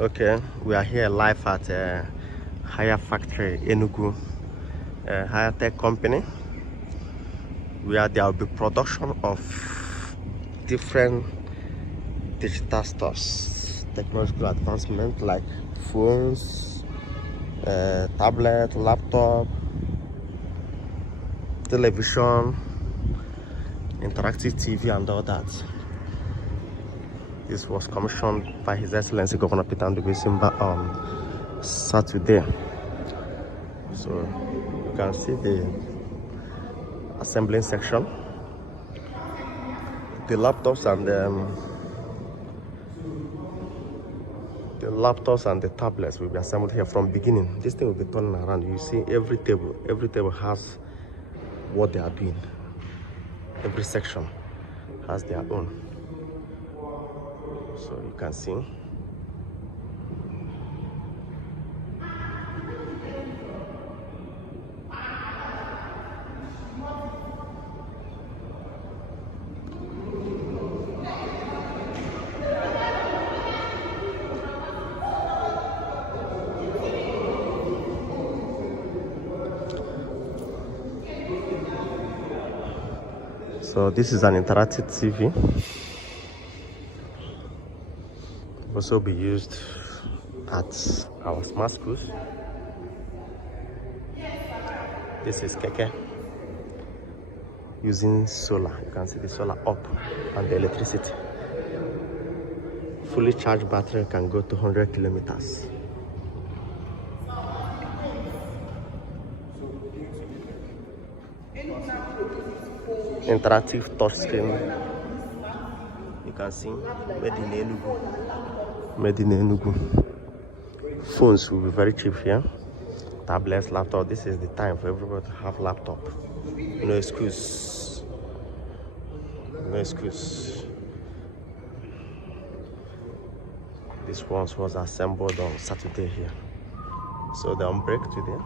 Okay, we are here live at Hire Factory, Enugu, Haitech company, where there will be production of different digital stuffs, technological advancement like phones, tablet, laptop, television, interactive TV, and all that. This was commissioned by His Excellency Governor Peter Nnamdi Simba on Saturday. So you can see the assembling section, the laptops and the tablets will be assembled here from beginning. This thing will be turning around. You see every table has what they are doing. Every section has their own. So you can see. So this is an interactive TV. Also be used at our smart schools. This is Keke using solar. You can see the solar up and the electricity. Fully charged battery can go to 100 kilometers. Interactive touchscreen. You can see made in Enugu. Made in Enugu. Phones will be very cheap here. Tablets, laptop. This is the time for everybody to have laptop. No excuse. No excuse. This one was assembled on Saturday here. So they're on break today.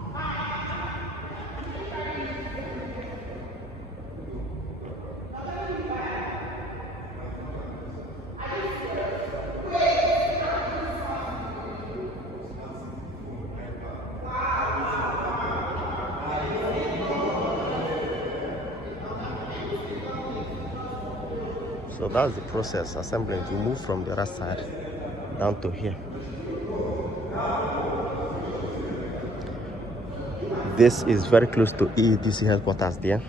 So that's the process, assembling. You move from the other side down to here. This is very close to EEDC headquarters there.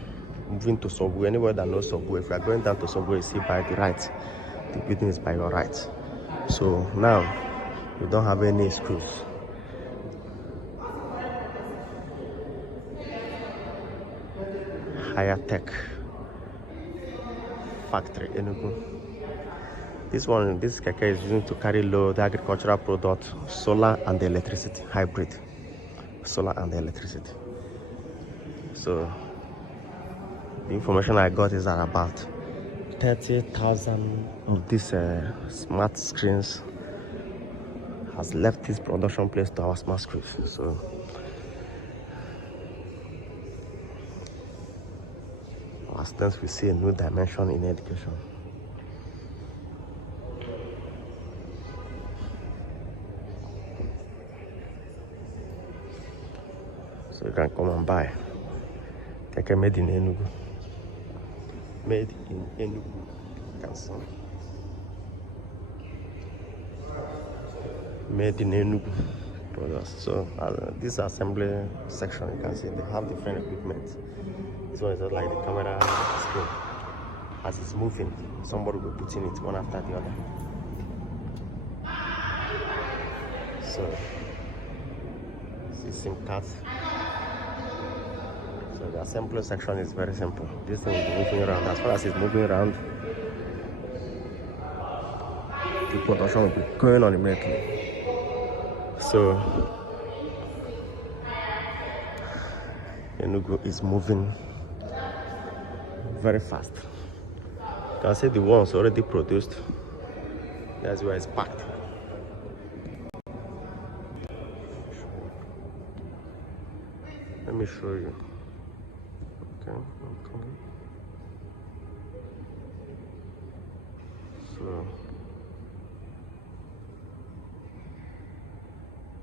Moving to Subway, anywhere that knows Subway. If you are going down to Subway, you see by the right. The building is by your right. So now, you don't have any excuse. Haitech Factory, Enugu. This keke is used to carry load agricultural product, solar and electricity, hybrid, solar and electricity. So the information I got is that about 30,000 of these smart screens has left this production place to our smart screens. So our students will see a new dimension in education. So you can come and buy. Keke made in Enugu. Made in Enugu. You can see. Made in Enugu products. So this assembly section, you can see they have different equipment. This one is just like the camera screen. As it's moving, somebody will be putting it one after the other. So see SIM cards. So the assembly section is very simple. This thing is moving around. As far as it's moving around, the production will be going on immediately. So Enugu is moving very fast. You can see the ones already produced. That's where it's packed. Let me show you. Okay. So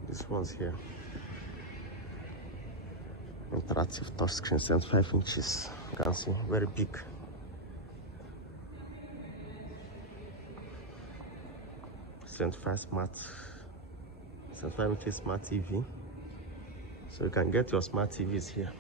This one's here. Interactive touchscreen, 75 inches. You can see, very big. Smart, 75 inches smart TV. So you can get your smart TVs here.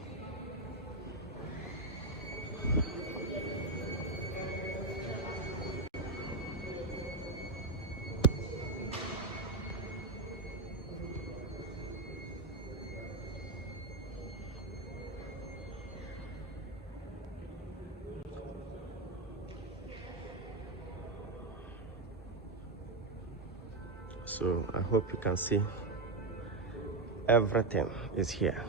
So I hope you can see everything is here.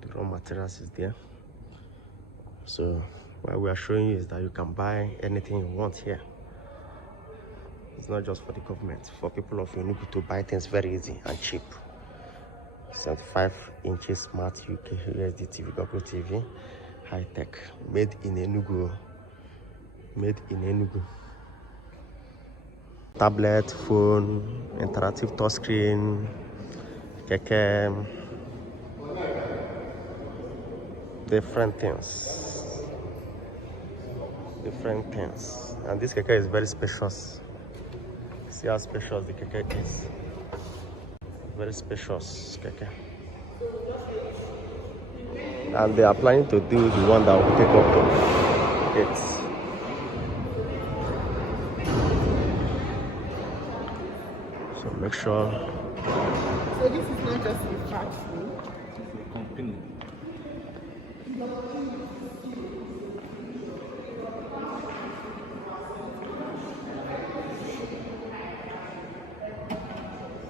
The raw materials is there. So what we are showing you is that you can buy anything you want here. It's not just for the government, for people of Enugu to buy things very easy and cheap. 75 inches smart UK USD TV, Ogbudu TV, Haitech, made in Enugu. Made in Enugu. Tablet, phone, interactive touchscreen, keke, different things. And this keke is very spacious. See how spacious the keke is. Very spacious keke. And they are planning to do the one that will take up to 8. So make sure. So this is not just a factory. Company.